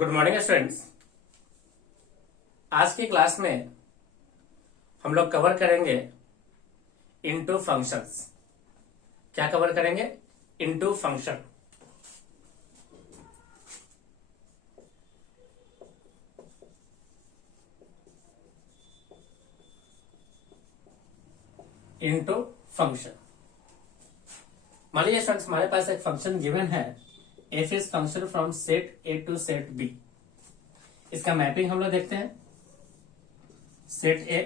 Good morning students. आज की class में हम लोग कवर करेंगे इनटू फंक्शंस। क्या कवर करेंगे? Into function. Into function. मान लीजिए स्टूडेंट्स, हमारे पास एक फंक्शन गिवन है, F is function from set A to set B. इसका मैपिंग हम लोग देखते हैं। Set A,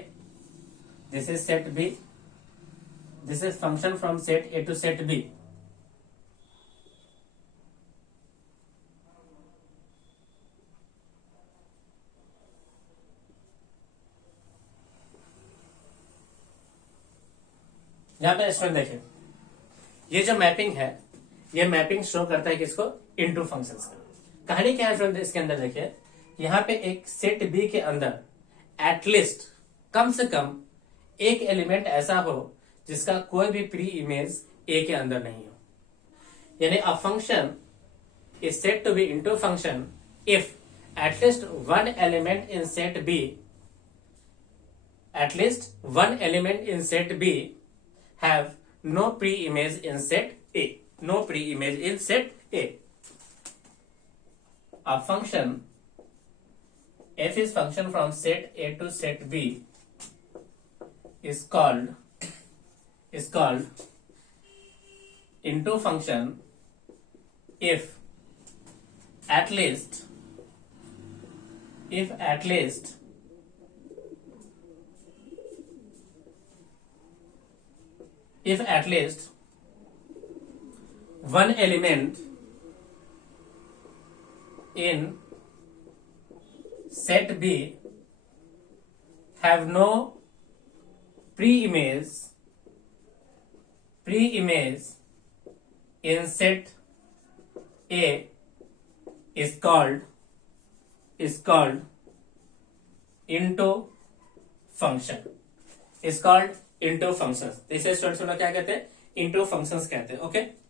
this is set B, this is function from set A to set B. यहां पे स्टूडेंट देखें, ये जो मैपिंग है, ये मैपिंग शो करता है किसको? इनटू फंक्शंस का। कहानी क्या है स्टूडेंट? इसके अंदर देखिए, यहां पे एक सेट बी के अंदर एटलीस्ट कम से कम एक एलिमेंट ऐसा हो जिसका कोई भी प्री इमेज ए के अंदर नहीं हो। यानी a function is set to B into function if at least one element in set B, at least one element in set B have no pre-image in set A. No pre-image in set A. A function f is function from set A to set B is called into function if at least one element in set B have no pre-image in set A is called into function, is called into functions। इसे students लोग क्या कहते हैं? into functions कहते हैं। Okay,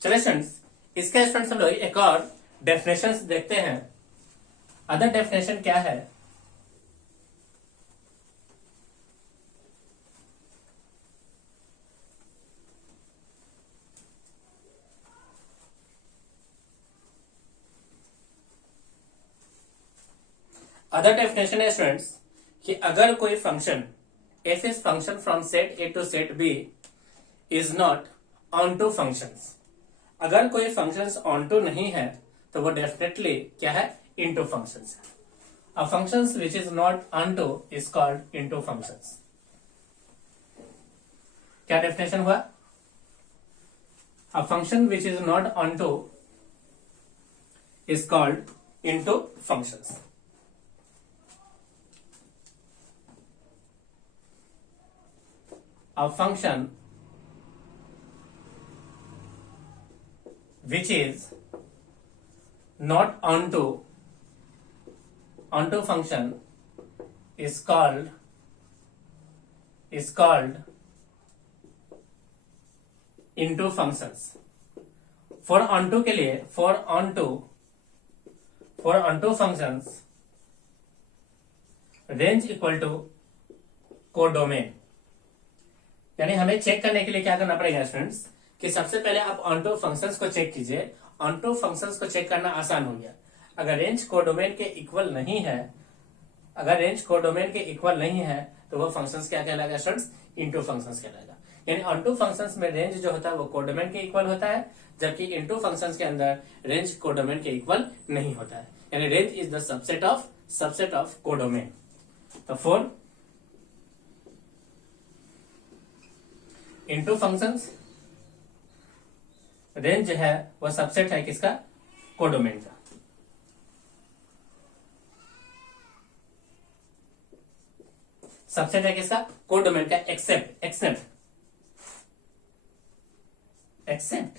चलिए students, इसके students हम लोग एक और डेफिनेशन देखते हैं। अदर डेफिनेशन क्या है? अदर डेफिनेशन है स्टूडेंट्स कि अगर कोई function F is function from set A to set B is not onto functions. अगर कोई फंक्शंस ऑन टू नहीं है तो वो डेफिनेटली क्या है? इनटू फंक्शंस है। A functions which is not onto is called into functions. क्या डेफिनेशन हुआ? A function which is not onto is called into functions. A function which is not onto function is called into functions। for onto के लिए for onto functions range equal to codomain। यानी हमें check करने के लिए क्या करना पड़ेगा स्टूडेंट्स कि सबसे पहले आप ऑनटू फंक्शंस को चेक कीजिए। ऑनटू फंक्शंस को चेक करना आसान हो गया। अगर रेंज कोडोमेन के इक्वल नहीं है, तो वो फंक्शंस क्या कहलाएगा स्टूडेंट्स? इनटू फंक्शंस कहलाएगा। यानी ऑन टू फंक्शंस में रेंज जो होता है वो कोडोमेन के इक्वल होता है, जबकि इनटू फंक्शंस के अंदर रेंज कोडोमेन के इक्वल नहीं होता है। यानी range is the subset of codomain. तो फोर इनटू फंक्शंस, रेंज जो है वो सबसेट है किसका? कोडोमेन का। सबसेट है किसका? कोडोमेन का। एक्सेप्ट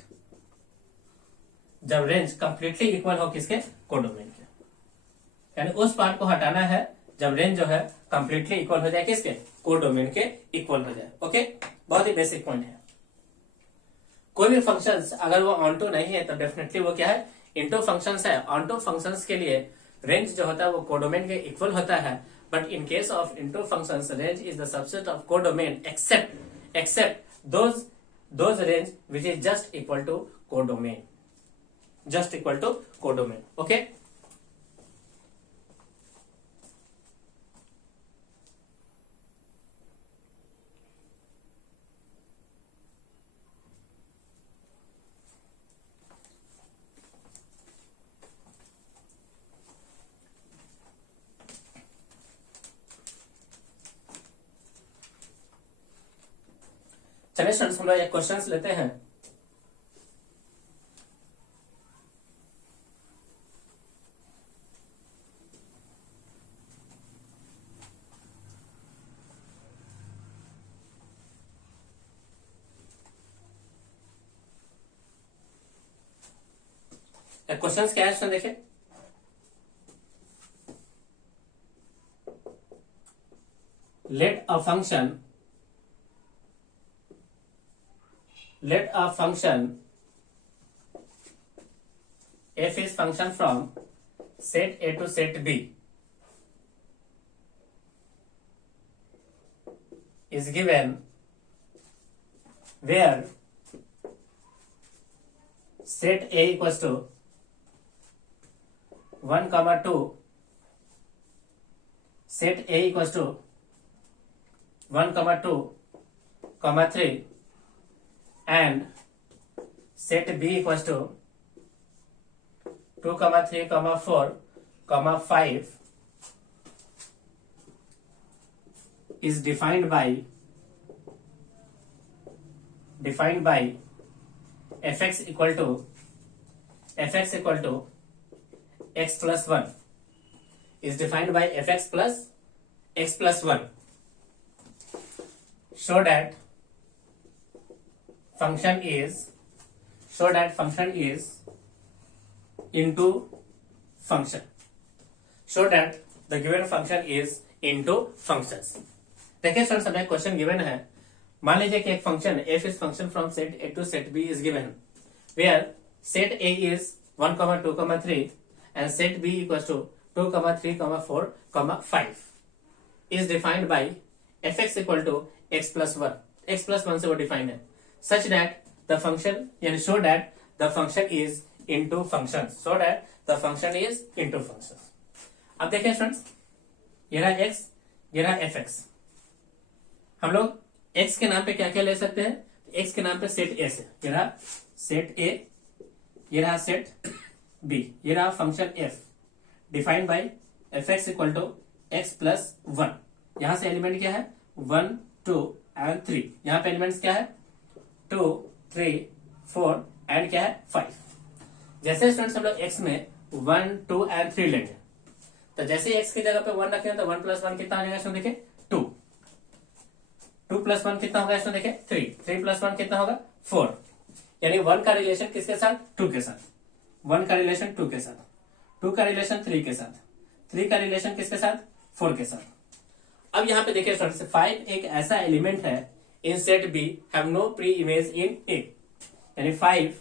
जब रेंज कंप्लीटली इक्वल हो किसके? कोडोमेन के। यानी उस पार्ट को हटाना है जब रेंज जो है कंप्लीटली इक्वल हो जाए किसके? कोडोमेन के इक्वल हो जाए। ओके, बहुत ही बेसिक पॉइंट है। कोई भी फंक्शंस अगर वो ऑन टू नहीं है तो डेफिनेटली वो क्या है? इनटू फंक्शंस है। ऑन टू फंक्शंस के लिए रेंज जो होता है वो कोडोमेन के इक्वल होता है, but in case of into functions range is the subset of codomain except those range which is just equal to codomain, okay. चलिए स्टूडेंट्स हम लोग एक क्वेश्चंस लेते हैं। क्वेश्चंस क्या है देखिए। let a function f is function from set A to set B is given where set A equals to 1, 2, set A equals to 1, 2, 3 and set B equals to 2, 3, 4, 5 is defined by fx equal to x plus 1 is defined by fx plus x plus 1, so that function is into function, so that the given function is into functions। देखिए students हमें question given है। मान लीजिए कि एक function f is function from set A to set B is given where set A is 1, 2, 3 and set B equals to 2, 3, 4, 5 is defined by fx equal to x plus 1, x plus 1 से वो defined है, such that the function यानी so that the function is into functions, so that the function is into functions। अब देखिए students, ये रहा x, ये रहा fx। हम लोग x के नाम पे क्या क्या ले सकते हैं? x के नाम पे सेट A से, ये रहा सेट A, ये रहा सेट B, ये रहा function f defined by fx equal to x plus 1। यहां से एलिमेंट क्या है? 1, 2 एंड 3। यहाँ पे एलिमेंट्स क्या है? 2, 3, 4 एंड क्या है? 5। जैसे स्टूडेंट्स हम लोग x में 1, 2 एंड 3 लेंगे, तो जैसे x की जगह पे 1 रखेंगे तो 1 प्लस 1 कितना आ जाएगा इसमें? देखिए 2, 2 प्लस 1 कितना होगा इसमें? देखिए 3, 3 प्लस 1 कितना होगा? 4। यानी 1 का रिलेशन किसके साथ? 2 के साथ। 1 का रिलेशन 2 के साथ, 2 का रिलेशन 3 के साथ, 3 का रिलेशन किसके साथ? 4 के साथ। अब यहाँ पे देखिए स्टूडेंट्स 5 एक ऐसा एलिमेंट है in set B have no pre image in A, यानी 5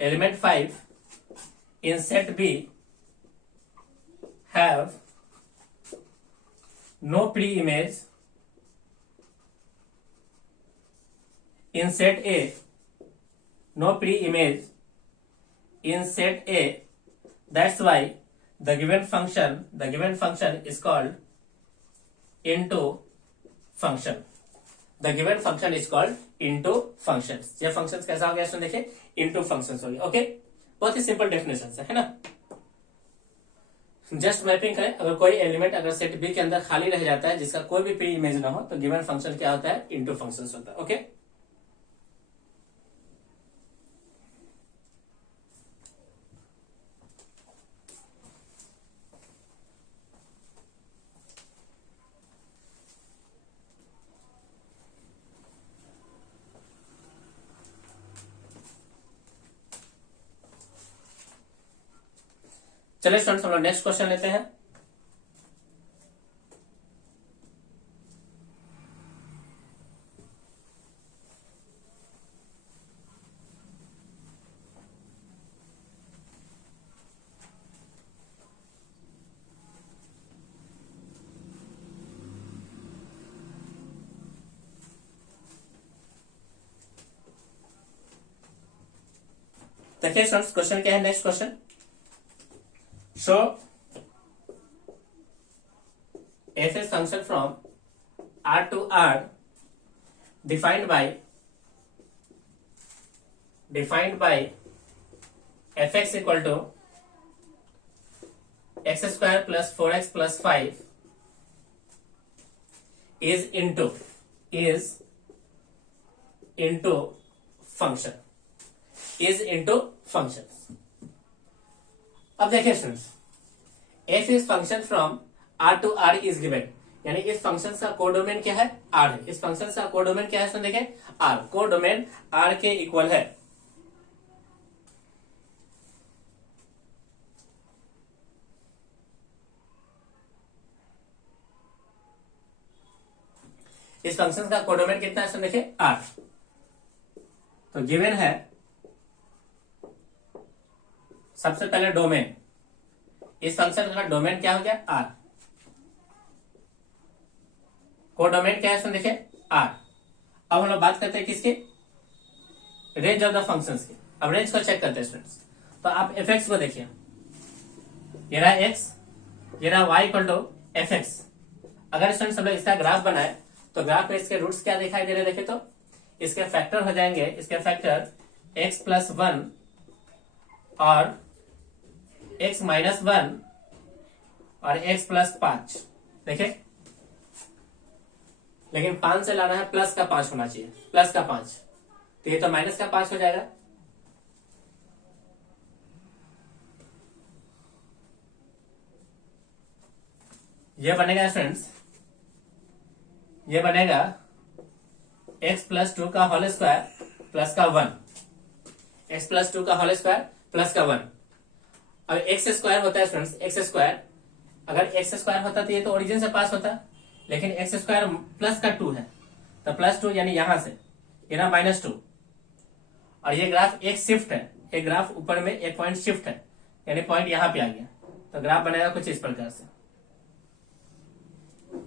element 5 in set B have no pre-image in set A, no pre-image in set A, that's why the given function is called into function. The given function is called into functions. ये functions कैसा हो गया इसमें देखिए, into functions हो गया. Okay, बहुत ही simple definition है ना. जस्ट मैपिंग करें, अगर कोई एलिमेंट अगर सेट बी के अंदर खाली रह जाता है जिसका कोई भी प्री इमेज ना हो, तो गिवन फंक्शन क्या होता है, इनटू फंक्शंस होता है. ओके, चलिए स्टूडेंट्स हम लोग नेक्स्ट क्वेश्चन लेते हैं. देखिए स्टूडेंट्स क्वेश्चन क्या है, next question. Show f is function from R to R defined by fx equal to x square plus 4x plus 5 is into function, is into functions. अब देखिए students, f is function from R to R is given, यानी इस function का codomain क्या है, R है. इस function का कोडोमेन क्या है इसमें देखें, R. कोडोमेन R के इक्वल है. इस फंक्शन का कोडोमेन कितना है इसमें देखें, R. तो गिवन है सबसे पहले डोमेन. इस फंक्शन का डोमेन क्या हो गया, R. कोडोमेन क्या है इसमें देखें, R. अब हम लोग बात करते हैं किसकी, रेंज ऑफ द फंक्शंस की. अब रेंज को चेक करते हैं स्टूडेंट्स. तो आप fx को देखिए, ये रहा x, ये रहा y इक्वल टू fx. अगर स्टूडेंट्स हम लोग इसका ग्राफ बनाए तो ग्राफ में इसके रूट्स क्या दिखाई दे रहे हैं, देखे तो इसके फैक्टर हो जाएंगे, इसके फैक्टर x प्लस 1 और x माइनस 1 और x प्लस 5. देखे, लेकिन 5 से लाना है, प्लस का 5 होना चाहिए, प्लस का 5, तो ये तो माइनस का 5 हो जाएगा. ये बनेगा स्टूडेंट्स, ये बनेगा x प्लस 2 का होल स्क्वायर प्लस का 1, x प्लस 2 का होल स्क्वायर प्लस का 1. अब एक्स स्क्वायर होता है स्टूडेंट्स, एक्स स्क्वायर, अगर एक्स स्क्वायर होता तो ये तो ओरिजिन से पास होता, लेकिन एक्स स्क्वायर प्लस का 2 है, तो प्लस 2 यानी यहां से ये ना माइनस 2. और ये ग्राफ एक शिफ्ट है, एक ग्राफ ऊपर में एक पॉइंट शिफ्ट है, यानी पॉइंट यहां पे आ गया, तो ग्राफ बनेगा कुछ इस प्रकार से.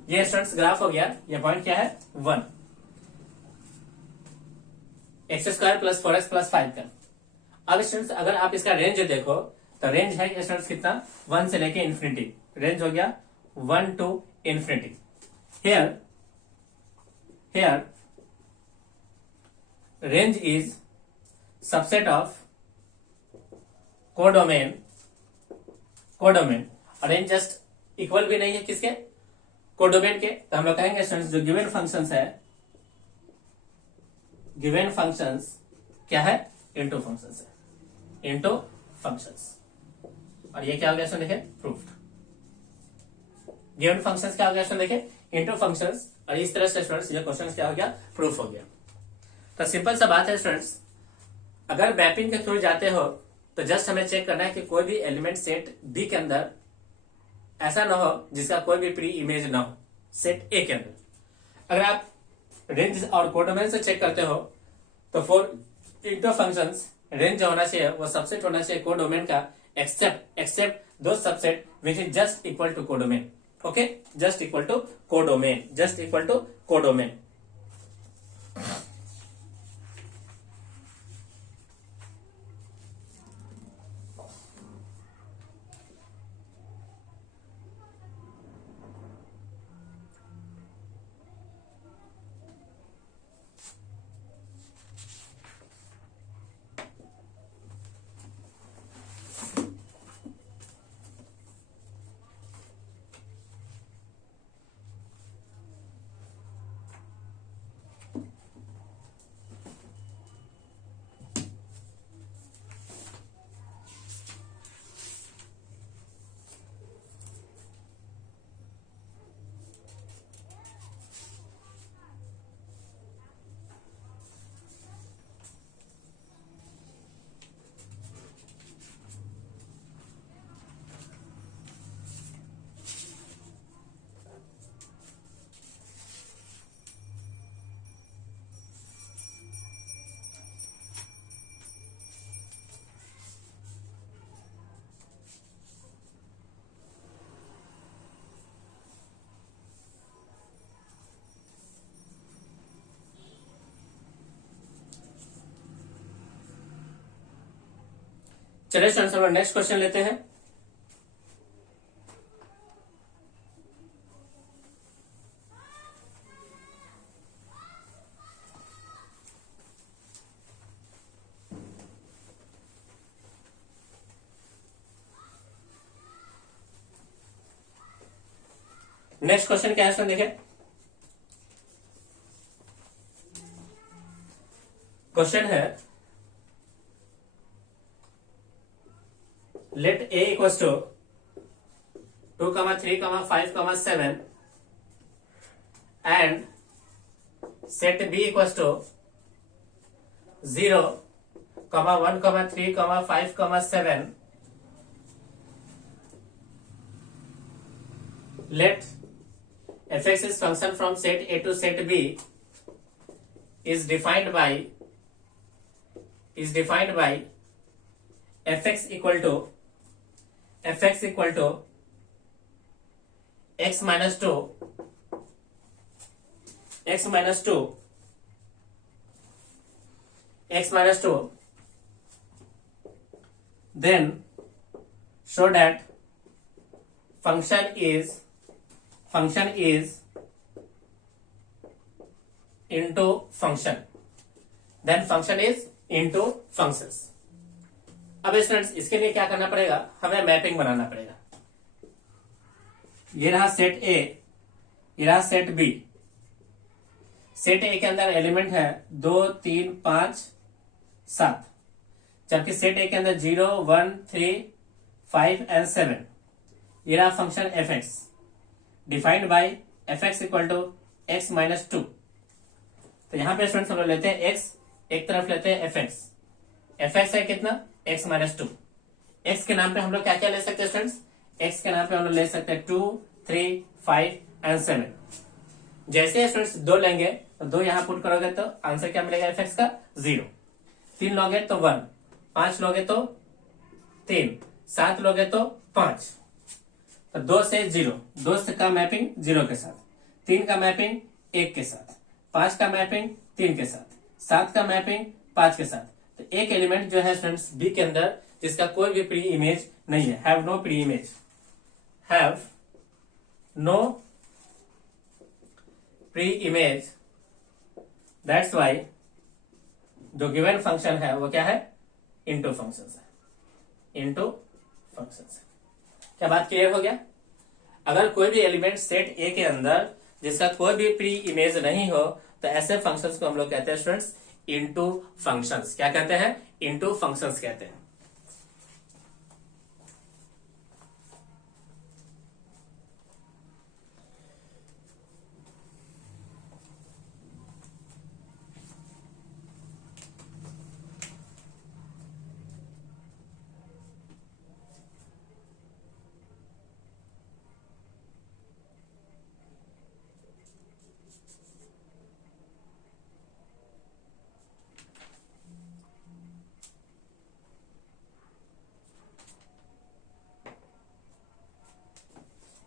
ये स्टूडेंट्स ग्राफ हो गया, ये पॉइंट क्या है, 1. X square plus 4x plus 5 का. अब स्टूडेंट्स अगर आप इसका रेंज देखो तो रेंज है स्टूडेंट्स कितना, 1 से लेके इन्फिनिटी. रेंज हो गया 1 to infinity. Here range is subset of codomain. और रेंज जस्ट इक्वल भी नहीं है किसके, कोडोमेन के. तो हम लोग कहेंगे स्टूडेंट्स जो गिवन फंक्शंस है, गिवन फंक्शंस क्या है, इनटू फंक्शंस है, इनटू फंक्शंस. और ये क्या हो गया देखें, प्रूफ्ड. गिवन फंक्शंस क्या हो गया देखें, इनटू फंक्शंस. और इस तरह से स्टूडेंट्स ये क्वेश्चन क्या हो गया, प्रूफ हो गया. तो सिंपल सा बात है स्टूडेंट्स, अगर मैपिंग के थ्रू जाते हो तो जस्ट हमें चेक करना है कि कोई भी एलिमेंट सेट बी के अंदर ऐसा ना हो जिसका कोई भी प्री इमेज ना हो सेट ए के अंदर. अगर आप रेंज और कोडोमेन से चेक करते हो तो फॉर इनटू फंक्शंस रेंज जो होना चाहिए वो सबसेट होना चाहिए कोडोमेन का, except those subset which is just equal to codomain. Okay, just equal to codomain. चलिए स्टूडेंट्स हम लोग नेक्स्ट क्वेश्चन लेते हैं। नेक्स्ट क्वेश्चन क्या है इसमें देखिए। क्वेश्चन है let a equals to 2, 3, 5, 7 and set b equals to 0, 1, 3, 5, 7 let fx is function from set a to set b is defined by fx equal to x minus 2 then show that function is into function, then function is into functions। अब students इसके लिए क्या करना पड़ेगा, हमें mapping बनाना पड़ेगा। ये रहा सेट ए, ये रहा सेट बी। सेट ए के अंदर एलिमेंट है 2, 3, 5, 7, जबकि सेट ए के अंदर 0, 1, 3, 5 एंड 7। ये रहा function F X defined by F X equal to X minus 2। तो यहां पे स्टूडेंट्स हम लोग लेते हैं एक्स, एक तरफ लेते हैं एफ एक्स। एफ एक्स है कितना, एक्स माइनस 2। एक्स के नाम पे हम लोग क्या क्या ले सकते हैं स्टूडेंट्स, एक्स के नाम पे हम लोग ले सकते हैं 2, 3, 5 एंड 7। जैसे स्टूडेंट्स 2 लेंगे तो 2 यहां पुट करोगे तो आंसर क्या मिलेगा एफ एक्स का 0। 3 लोगे तो 1, 5 लोगे तो 3, 7 लोगे तो 5। तो 2 से 0, 2 का मैपिंग 0 के साथ, 3 का मैपिंग 1 के साथ, 5 का मैपिंग 3 के साथ, 7 का मैपिंग 5 के साथ। तो एक एलिमेंट जो है स्टूडेंट्स बी के अंदर जिसका कोई भी प्री इमेज नहीं है, have no pre image, have no pre image, that's why जो गिवन फंक्शन है वो क्या है, इनटू फंक्शन है, इनटू फंक्शन है। क्या बात क्लियर हो गया। अगर कोई भी एलिमेंट सेट ए के अंदर जिसका कोई भी प्री इमेज नहीं हो तो ऐसे फंक्शंस को हम लोग कहते हैं स्टूडेंट्स इनटू फंक्शंस। क्या कहते हैं, इनटू फंक्शंस कहते हैं।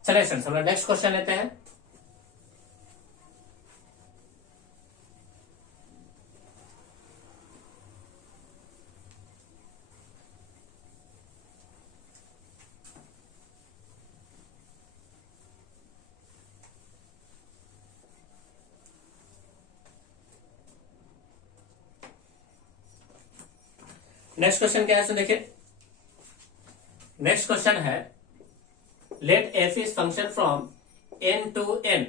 चलिए स्टूडेंट्स हम लोग नेक्स्ट क्वेश्चन लेते हैं। नेक्स्ट क्वेश्चन क्या है तो देखिए। नेक्स्ट क्वेश्चन है let f is function from n to n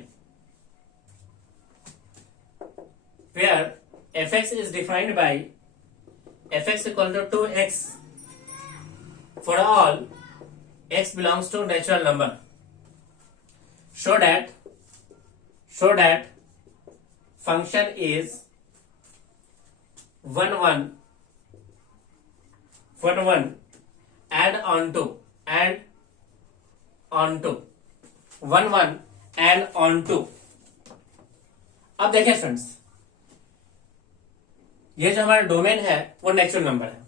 where fx is defined by fx equal to 2x for all x belongs to natural number। show that function is 1 1 add on to 1 1 and on to। अब देखिए students, ये जो हमारा domain है वो natural number है।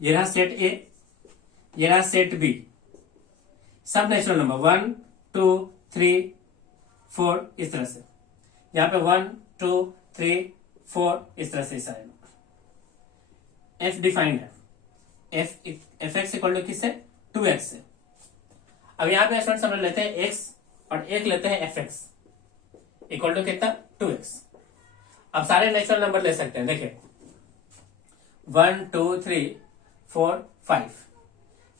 ये रहा सेट ए, ये रहा सेट बी, सब नेचुरल नंबर 1 2 3 4 इस तरह से। यहां पे 1 2 3 4 इस तरह से सारे एफ डिफाइंड है। एफ एक्स इक्वल टू किससे, 2x से। अब यहाँ पे स्टूडेंट्स हम लोग लेते हैं x और एक लेते हैं एफ एक्स इक्वल टू कितना, 2x। अब सारे नेचुरल नंबर ले सकते हैं, देखिए 1 2 3 4 5।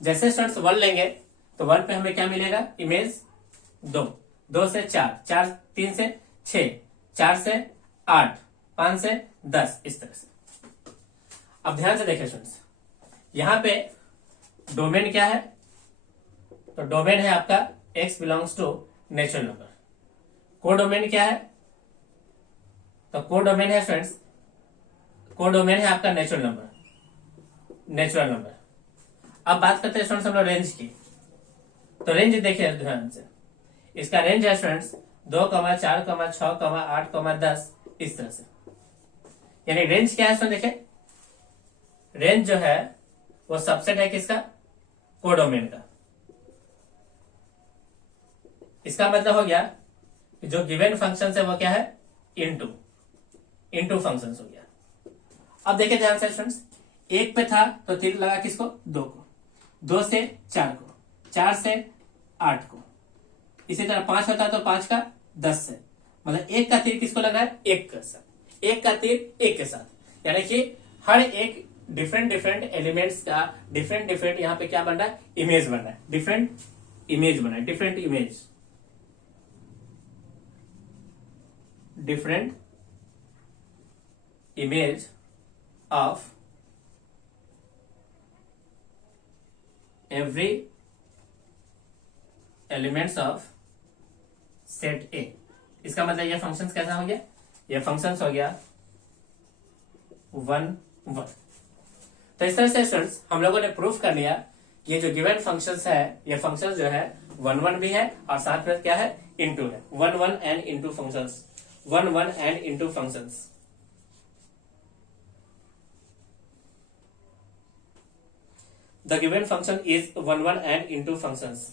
जैसे स्टूडेंट्स 1 लेंगे तो 1 पे हमें क्या मिलेगा, इमेज 2, 2 से 4, 4 3 से 6, 4 से 8, 5 से 10, इस तरह से। अब ध्यान से देखिए स्टूडेंट्स, यहां पे डोमेन क्या है, तो डोमेन है आपका x belongs to natural number. Codomain क्या है, तो कोडोमेन है स्टूडेंट्स, कोडोमेन है आपका नेचुरल नंबर। अब बात करते हैं स्टूडेंट्स हम लोग रेंज की। तो रेंज देखिए ध्यान से, इसका रेंज है स्टूडेंट्स 2, 4, 6, 8, 10, इस तरह से। यानी रेंज क्या है स्टूडेंट, देखिए रेंज जो है वो सबसेट है किसका, कोडोमेन का। इसका मतलब हो गया कि जो गिवन फंक्शन है वो क्या है, इनटू फंक्शन हो गया। अब देखिए ध्यान से स्टूडेंट्स, 1 पे था तो तीर लगा किसको, 2 को, 2 से 4 को, 4 से 8 को, इसी तरह 5 होता तो 5 का 10 से, मतलब 1 का तीर किसको लग रहा है, 1 के साथ, 1 का तीर 1 के साथ। यानी कि हर एक डिफरेंट एलिमेंट्स का डिफरेंट यहाँ पे क्या बन रहा है, इमेज बन रहा है, different image of every elements of set ए। इसका मतलब ये फंक्शंस कैसा हो गया, ये फंक्शंस हो गया 1 1। तो इस तरह से स्टूडेंट्स हम लोगों ने प्रूफ कर लिया ये जो गिवन फंक्शंस है, ये फंक्शंस जो है 1 1 भी है और साथ में क्या है, इनटू है, 1 1 and into functions, 1 1 and into functions. The given function is 1 1 and into functions.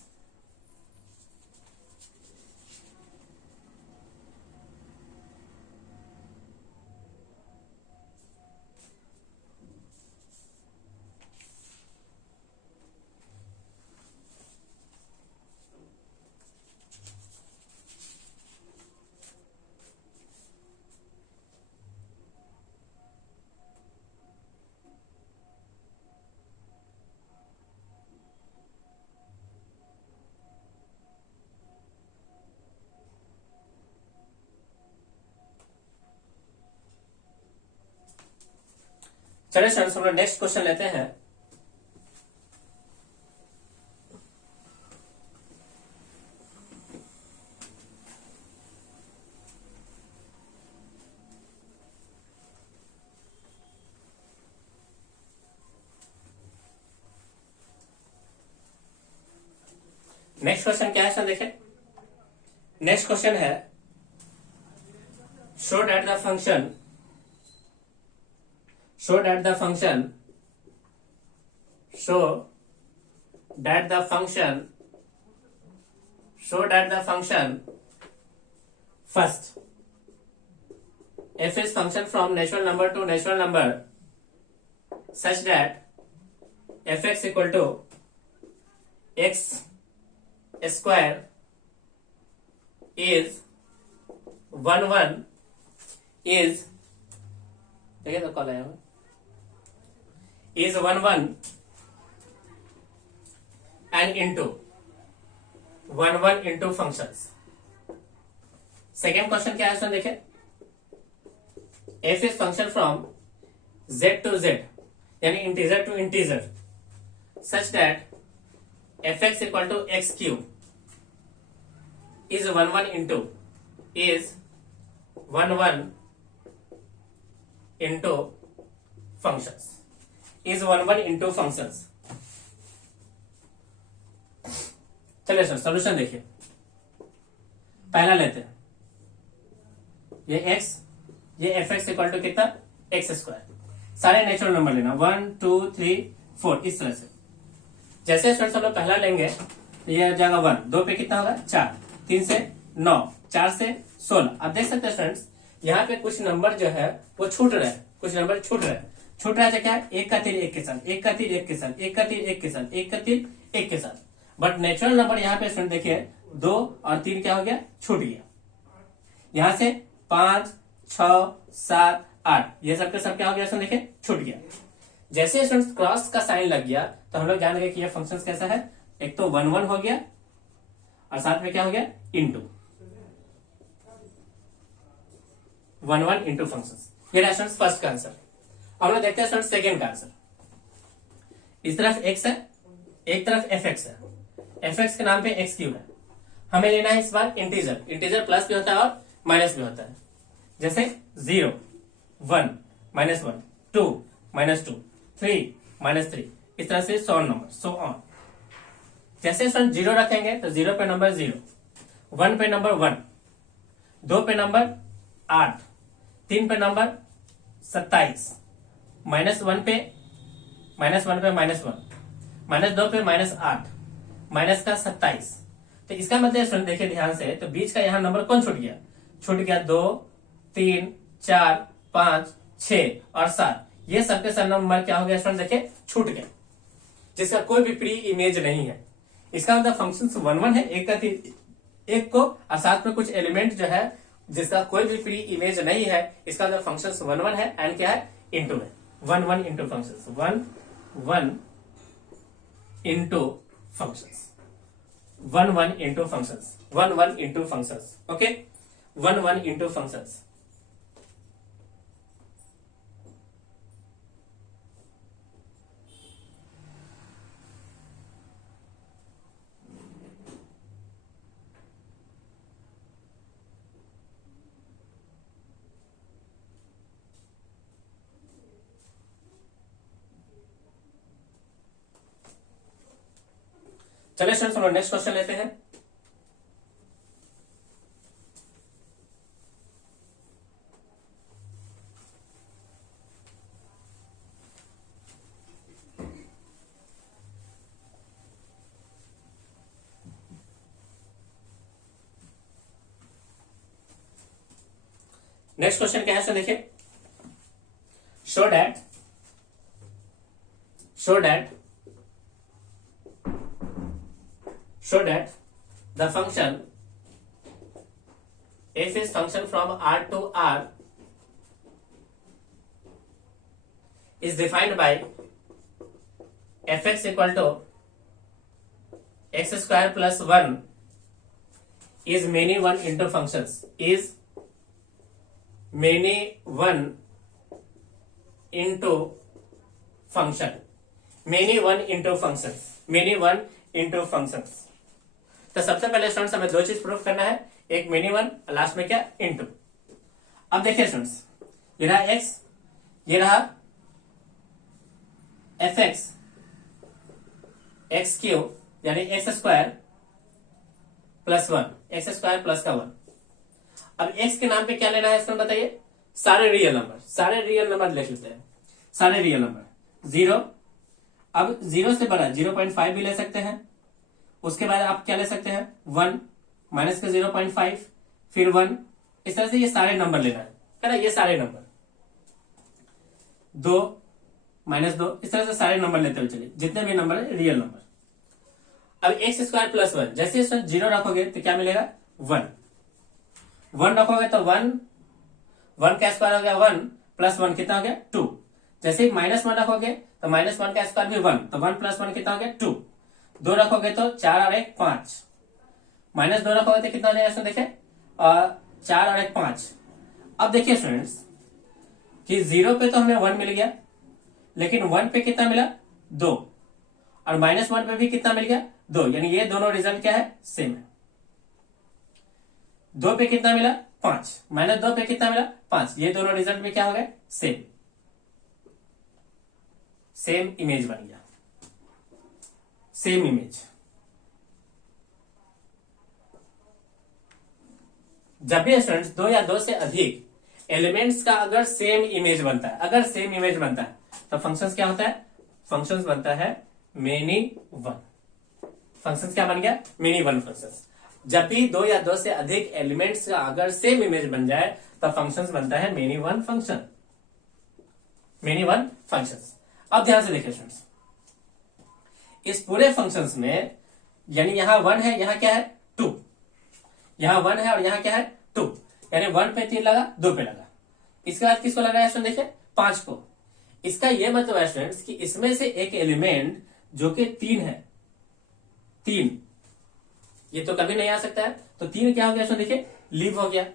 चलिए स्टूडेंट्स हम लोग नेक्स्ट क्वेश्चन लेते हैं। नेक्स्ट क्वेश्चन क्या है सर, देखें नेक्स्ट क्वेश्चन है, show that the function show that the function first f is function from natural number to natural number such that fx equal to x square is 1 1 is, देखिए तो call आया is 1 1 and into 1 1 into functions। Second question क्या है इसमें, देखें f is function from z to z यानी integer to integer such that fx equal to x cube is 1 1 into is 1 1 into functions, is 1 1 into functions। चलिए sir solution देखिए, पहला लेते हैं ये x, ये fx इक्वल टू कितना, x square, सारे नेचुरल नंबर लेना 1 2 3 4 इस तरह से। जैसे स्टूडेंट्स हम लोग पहला लेंगे तो ये जाएगा 1, 2 पे कितना होगा 4, 3 से 9, 4 से 16। आप देख सकते हैं स्टूडेंट्स यहाँ पे कुछ नंबर जो है वो छूट रहे हैं, कुछ नंबर छूट रहे हैं। छूट रहा है क्या है, एक का तीर एक के साथ, एक का तीर एक के साथ, एक का तीर एक के साथ, एक का तीर एक के साथ। बट नेचुरल नंबर यहाँ पे स्टूडेंट देखिए 2 और 3 क्या हो गया, छूट गया। यहां से 5, 6, 7, 8 ये सब के सब क्या हो गया स्टूडेंट, देखिए छूट गया। जैसे स्टूडेंट क्रॉस का साइन लग गया तो हम लोग जान गए कि ये फंक्शन कैसा है, एक तो 1 1 हो गया और साथ में क्या हो गया, इंटू 1 1 इंटू फंक्शन। ये स्टूडेंट फर्स्ट का आंसर। अब लोग देखते हैं स्टूडेंट सेकेंड का आंसर। इस तरफ x है, एक तरफ fx है, fx के नाम पे x क्यूब है। हमें लेना है इस बार इंटीजर, इंटीजर प्लस भी होता है और माइनस भी होता है। जैसे 0, 1, -1, 2, -2, 3, -3, इस तरह से 100 नंबर, सो ऑन। जैसे स्टूडेंट 0 रखेंगे तो 0 पे नंबर 0, 1 पे नंबर 1, 2 पे नंबर 8, 3 पे नंबर 27, -1 पे -1 पे -1, -2 पे -8, माइनस का 27। तो इसका मतलब स्टूडेंट देखिए ध्यान से, तो बीच का यहाँ नंबर कौन छूट गया, छूट गया 2, 3, 4, 5, 6 और 7। ये सबके सब नंबर क्या हो गया स्टूडेंट, देखिए छूट गया, जिसका कोई भी प्री इमेज नहीं है। इसका मतलब फंक्शन 1 1 है, एक का एक को और साथ में कुछ एलिमेंट जो है जिसका कोई भी प्री इमेज नहीं है, इसका मतलब फंक्शन 1 1 है एंड क्या है, इंटू है। 1 1 into function, 1 1 into functions, 1 1 into functions, 1 1 into functions, okay, 1 1 into functions। चलिए स्टूडेंट्स हम लोग नेक्स्ट क्वेश्चन लेते हैं। नेक्स्ट क्वेश्चन क्या है सर, देखिए, show that the function f is function from R to R is defined by fx equal to x square plus 1 is many 1 into functions, is many 1 into function, many 1 into functions, many 1 into functions। तो सबसे पहले students हमें दो चीज proof करना है, एक mini 1 last में क्या, इनटू। अब देखिए स्टूडेंट्स, ये रहा x, ये रहा fx, x क्यूब यानी x square plus 1, x square plus का 1। अब x के नाम पे क्या लेना है इसमें बताइए, सारे रियल नंबर, सारे रियल नंबर लिख लेते हैं, सारे रियल नंबर। 0, अब 0 से बड़ा 0.5 भी ले सकते हैं, उसके बाद आप क्या ले सकते हैं 1 माइनस का 0.5 फिर 1, इस तरह से ये सारे नंबर लेना है ना, ये सारे नंबर 2 -2, इस तरह से सारे नंबर लेते हुए चलिए, जितने भी नंबर है रियल नंबर। अब एक्स स्क्वायर प्लस 1, जैसे इसमें 0 रखोगे तो क्या मिलेगा 1, 1 रखोगे तो 1 का स्क्वायर हो गया 1 प्लस 1 कितना हो गया 2। जैसे -1 रखोगे तो -1 का स्क्वायर भी 1, तो 1 प्लस 1 कितना हो गया 2। 2 रखोगे तो 4 और 1 5, -2 रखोगे तो कितना हो जाएगा इसमें देखिए 4 और 1 5। अब देखिए स्टूडेंट्स कि 0 पे तो हमें 1 मिल गया, लेकिन 1 पे कितना मिला 2 और -1 पे भी कितना मिल गया 2, यानी ये दोनों रिजल्ट क्या है सेम है। 2 पे कितना मिला 5, -2 पे कितना मिला 5, ये दोनों रिजल्ट में क्या हो गए सेम, सेम इमेज बन गया, सेम इमेज। जब भी स्टूडेंट्स 2 या 2 से अधिक एलिमेंट्स का अगर सेम इमेज बनता है, अगर सेम इमेज बनता है तो फंक्शंस क्या होता है, फंक्शंस बनता है मेनी 1। फंक्शंस क्या बन गया मेनी 1 फंक्शंस। जब भी 2 या 2 से अधिक एलिमेंट्स का अगर सेम इमेज बन जाए तो फंक्शंस बनता है many 1 function. Many one functions. अब ध्यान से देखिए स्टूडेंट्स, इस पूरे फंक्शंस में यानी यहां 1 है, यहां क्या है 2, यहां 1 है और यहां क्या है 2, यानी 1 पे 3 लगा, 2 पे लगा। इसके बाद किसको लगाया स्टूडेंट, देखिए 5 को। इसका यह मतलब है स्टूडेंट्स कि इसमें से एक एलिमेंट जो कि 3 है, 3 ये तो कभी नहीं आ सकता है, तो 3 क्या हो गया स्टूडेंट, देखिए लीव हो गया,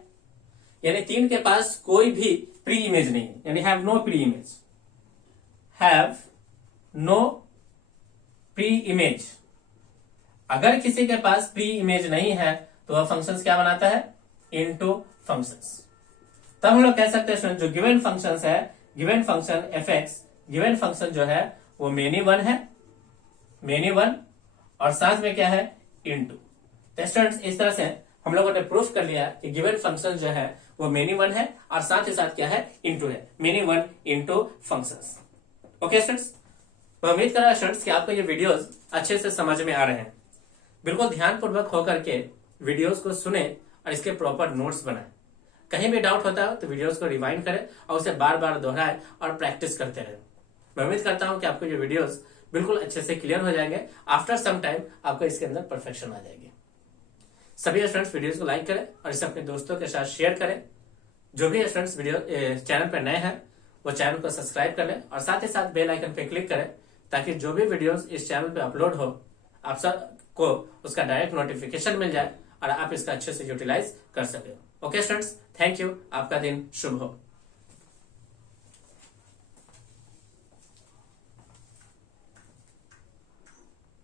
यानी 3 के पास कोई भी प्री इमेज नहीं है, यानी have no pre image, have no pre image. अगर किसी के पास प्री इमेज नहीं है तो वह फंक्शंस क्या बनाता है, इनटू फंक्शंस। तब हम लोग कह सकते हैं स्टूडेंट जो गिवन फंक्शंस है, given function F x, given function जो है वो मेनी वन है, मेनी वन, और साथ में क्या है इनटू। तो स्टूडेंट्स इस तरह से हम लोगों ने प्रूफ कर लिया कि गिवन फंक्शन जो है वो मेनी वन है और साथ ही साथ क्या है इनटू है, many one into functions. Okay students, मैं उम्मीद कर रहा हूं स्टूडेंट्स कि आपको ये वीडियोस अच्छे से समझ में आ रहे हैं। बिल्कुल ध्यानपूर्वक होकर के वीडियोस को सुने और इसके प्रॉपर नोट्स बनाएं। कहीं भी डाउट होता है तो वीडियोस को रिवाइंड करें और उसे बार बार दोहराएं और प्रैक्टिस करते रहें। मैं उम्मीद करता हूं कि आपको ये वीडियोस बिल्कुल अच्छे से क्लियर हो जाएंगे। आफ्टर सम टाइम आपको इसके अंदर परफेक्शन आ जाएगी। सभी स्टूडेंट्स वीडियोस को लाइक करें और इसे अपने दोस्तों के साथ शेयर करें। जो भी स्टूडेंट्स वीडियो चैनल पर नए हैं वो चैनल को सब्सक्राइब कर लें और साथ ही साथ बेल आइकन पे क्लिक करें ताकि जो भी वीडियोस इस चैनल पे अपलोड हो आप सबको उसका डायरेक्ट नोटिफिकेशन मिल जाए और आप इसका अच्छे से यूटिलाइज कर सके। ओके स्टूडेंट्स, थैंक यू, आपका दिन शुभ हो।